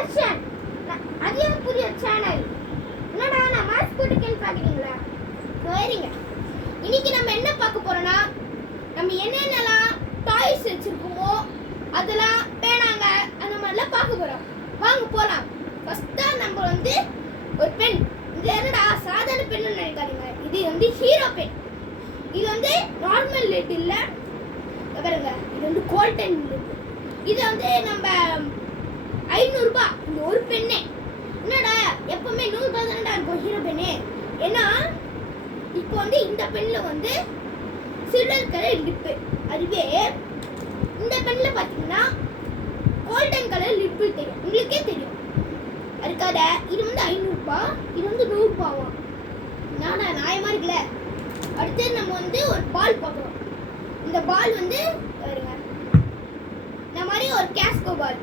தர்ஷன். அது ஏன் புதிய சேனல்? என்னடா நான் மாஸ்க் போட்டுக்கேன்னு பாக்குறீங்களா? சரிங்க. இன்னைக்கு நம்ம என்ன பார்க்க போறோம்னா, நம்ம என்னென்னலாம் டாய்ஸ் வச்சிருக்கோமோ அதெல்லாம் பேனாங்க அந்த மாதிரிலாம் பார்க்க போறோம். வாங்க போலாம். ஃபர்ஸ்டா நம்ம வந்து ஒரு பென். இது என்னடா சாதாரண பென்னு நினைக்காதீங்க. இது வந்து ஹீரோ பென். இது வந்து நார்மல் லெட் இல்ல. பாருங்க, இது வந்து கோல்டன் லெட். இது வந்து நம்ம 500 ரூபாய் இந்த ஒரு பெண்ணே. என்னடா எப்பவுமே 100 ரூபாய் தானடா இருக்கும் ஹீரோ பென்னு. ஏன்னா இப்போ வந்து இந்த பென்ல வந்து சில்வர் கலர் லிப்பு. அதுவே இந்த பென்ல பாத்தீங்கன்னா கோல்டன் கலர் லிப்பு தெரியும், உங்களுக்கே தெரியும். அதுக்காக இது வந்து 500 ரூபாய், இது வந்து 100 ரூபாவா? நானா நியாயமா இருக்குல்ல. அடுத்து நம்ம வந்து ஒரு பால் பார்க்குறோம். இந்த பால் வந்து பாருங்க இந்த மாதிரி ஒரு கேஸ்கோ பால்.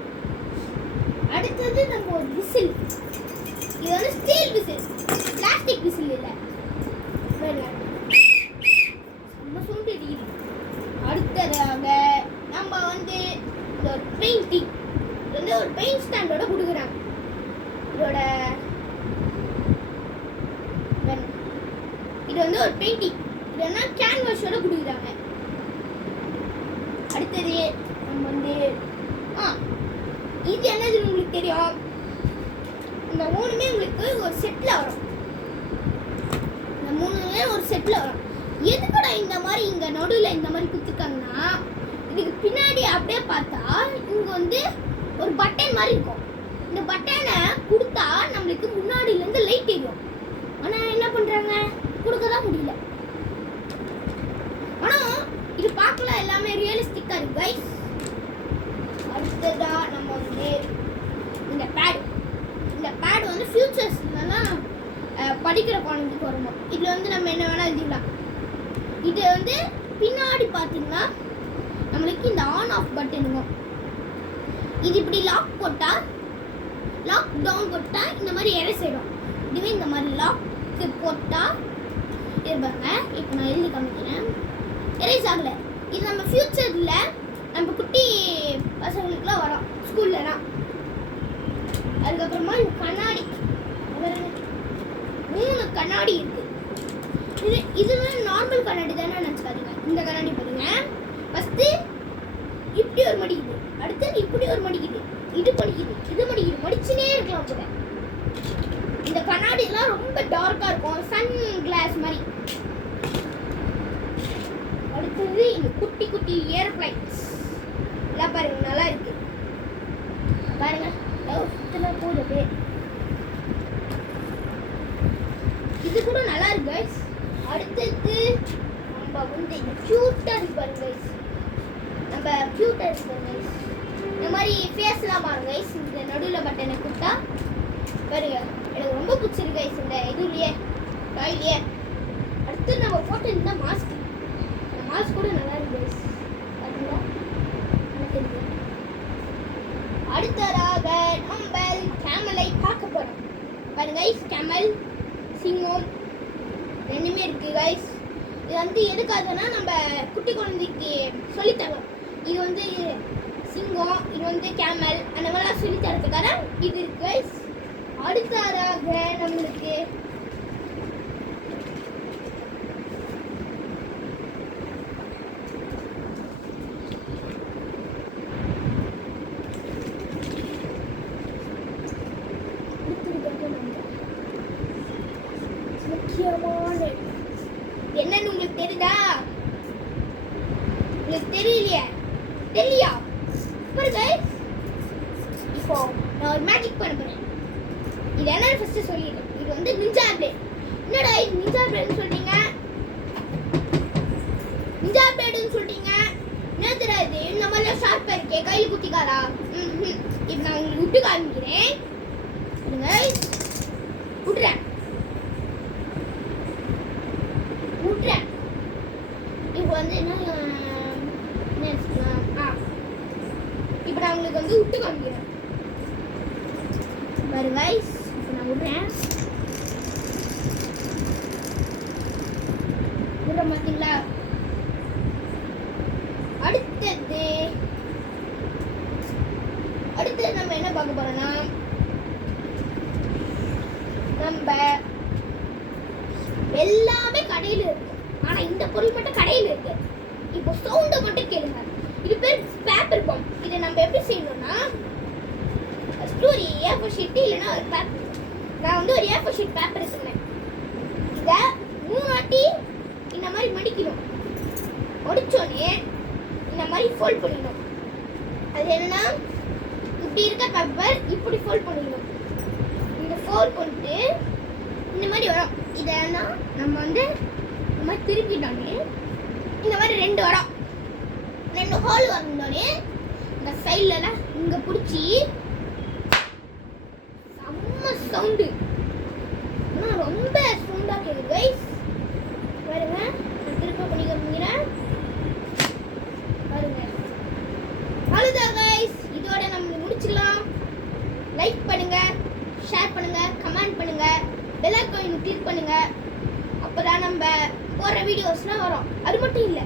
அடுத்தது நம்ம ஒரு விசில். இது வந்து ஸ்டீல் விசில், பிளாஸ்டிக் விசில் இல்லை. நம்ம சுண்டு அடிக்குது. அடுத்ததாக நம்ம வந்து இந்த ஒரு பெயிண்டிங். இது வந்து ஒரு பெயிண்ட் ஸ்டாண்டோட கொடுக்குறாங்க. இதோட இது வந்து ஒரு பெயிண்டிங். இது என்ன கேன்வாஸோட கொடுக்குறாங்க. அடுத்தது நம்ம வந்து இது என்னது உங்களுக்கு தெரியும். இந்த மூணுமே உங்களுக்கு ஒரு செட்ல வரும். இந்த மூணுமே ஒரு செட்ல வரும். எதுக்குடா இந்த மாதிரி இங்க நடுவில் இந்த மாதிரி குத்துக்காங்கன்னா, இதுக்கு பின்னாடி அப்படியே பார்த்தா இங்க வந்து ஒரு பட்டன் மாதிரி இருக்கும். இந்த பட்டனை கொடுத்தா நம்மளுக்கு முன்னாடில இருந்து லைட் எரியும். ஆனா என்ன பண்றாங்க, கொடுக்கதான் முடியல. ஆனா இது பார்க்கலாம் எல்லாமே ரியலிஸ்டிக்கா இருக்கு गाइस. அடுத்ததா நம்ம வந்து இந்த பேட். இந்த பேட் வந்து ஃபியூச்சர்ஸ்லாம் படிக்கிற குழந்தைக்கு வருமா. இதுல வந்து நம்ம என்ன வேணா எழுதிடலாம். இது வந்து பின்னாடி பார்த்தீங்கன்னா நம்மளுக்கு இந்த ஆன் ஆஃப் பட்டன் இருக்கும். இது இப்படி லாக் போட்டா, லாக் டவுன் போட்டா இந்த மாதிரி எரேஸ் ஆயிடும். இதுவே இந்த மாதிரி லாக் போட்டா இருப்பாங்க. இப்போ நான் எழுதி காமிக்கிறேன். எரேஸ் ஆகல. இது நம்ம ஃபியூச்சர்ல நம்ம குட்டி பசங்களுக்குலாம் வரும் ஸ்கூல்லலாம். அதுக்கப்புறமா இந்த கண்ணாடி, 3 கண்ணாடி இருக்கு. இது நார்மல் கண்ணாடி தானே நினச்சிக்காதீங்க. இந்த கண்ணாடி பாருங்க. ஃபர்ஸ்ட் இப்படி ஒரு மடிக்குது, அடுத்தது இப்படி ஒரு மடிக்குது, இது மடிக்குது, இது மடிக்குது, மடிச்சுனே இருக்கலாம் போல. இந்த கண்ணாடி எல்லாம் ரொம்ப டார்க்கா இருக்கும், சன் கிளாஸ் மாதிரி. அடுத்தது இந்த குட்டி குட்டி ஏர்பிளைன்ஸ் எல்லாம் பாருங்க, நல்லா இருக்கு பாருங்க. போடுது, இது கூட நல்லா இருக்கு गाइस. அடுத்தது நம்ம வந்து இந்த கியூட்டா இருக்கு பாருங்க गाइस. நம்ம கியூட்டா இருக்கு பாருங்க गाइस. இந்த மாதிரி ஃபேஸ்லாம் பாருங்க गाइस. இந்த நடுவுல பட்டனை கொடுத்தா பாருங்க, எனக்கு ரொம்ப பிடிச்சிருக்கு गाइस இந்த இதுலயே டாய்லயே. அடுத்து நம்ம போட்ட இந்த மாஸ்க். இந்த மாஸ்க் கூட நல்லா இருக்கு गाइस. பாத்தீங்களா? அடுத்ததாக நம்ம கேமலை பார்க்க போறோம் பாருங்க गाइस. கேமல், சிங்கம் ரெண்டுமே இருக்கு गाइस. இது வந்து எதுக்காகனா நம்ம குட்டி குழந்தைக்கு சொல்லி தரோம். இது வந்து சிங்கம், இது வந்து கேமல், அந்த மாதிரிலாம் சொல்லி தரதுக்காக இது இருக்கு गाइस. அடுத்ததாக நம்மளுக்கு என்னன்னு உங்களுக்கு தெரியுதா? உங்களுக்கு தெரியலையே? தெரியலையா? பாருங்க, இப்போ நான் ஒரு மேஜிக் பண்ண போறேன். இது என்னன்னு ஃபர்ஸ்ட் சொல்லிடுறேன். இது வந்து நிஞ்சா பிளேட். என்னடா இது நிஞ்சா பிளேட்னு சொல்றீங்க, நிஞ்சா பிளேட்னு சொல்றீங்க, என்ன தெரியாது? இந்த மாதிரி ஷார்ப்பா இருக்கே, கையில் குத்திக்காரா? இப்போ நான் உங்களுக்கு விட்டு காமிக்கிறேன். விட்டுறேன் விட்டுறேன். இப்போ வந்து என்ன இப்போ நான் உங்களுக்கு வந்து விட்டு காமிக்கிறேன் பாருங்க गाइस. இப்போ நான் விடுறேன். விடுற மாட்டீங்களா? அடுத்தது அடுத்து நம்ம என்ன பார்க்க போறோம்னா நம்ம எல்லாமே கடையில இருக்கு. ஆனா இந்த பொருள் மட்டும் கடையில இருக்கு. இப்போ சவுண்ட் மட்டும் கேளுங்க. இது பேர் பேப்பர் பாம். இதை நம்ம எப்படி செய்யணும்னா ஒரு A4 ஷீட் இல்லைன்னா ஒரு பேப்பர். நான் வந்து ஒரு A4 ஷீட் பேப்பர் எடுத்துக்கிறேன். இதை 3 வாட்டி இந்த மாதிரி மடிக்கணும். முடிச்சோடனே இந்த மாதிரி ஃபோல்ட் பண்ணிடணும். அது என்னன்னா இப்படி இருக்க பேப்பர் இப்படி ஃபோல்ட் பண்ணிடணும். இந்த ஃபோல்ட் பண்ணிட்டு இந்த மாதிரி வரும். இதனா நம்ம வந்து இந்த மாதிரி திருப்பிட்டோன்னே இந்த மாதிரி 2 வரும். 2 ஹோல் வந்தோடனே இந்த சைட்லலாம் இங்கே பிடிச்சி செம்ம சவுண்டு. ஆனால் ரொம்ப சவுண்டாக கேட்குது கைஸ். பாருங்க திருப்ப பண்ணிக்கிறேன் பாருங்க. அவ்வளோதான் கைஸ். இதோட நம்ம முடிச்சுக்கலாம். லைக் பண்ணுங்க, ஷேர் பண்ணுங்க, கமெண்ட் பண்ணுங்க, பெல் ஐகானை கிளிக் பண்ணுங்க. அப்பதான் நம்ம போற வீடியோஸ்லாம் வரும். அது மட்டும் இல்லை,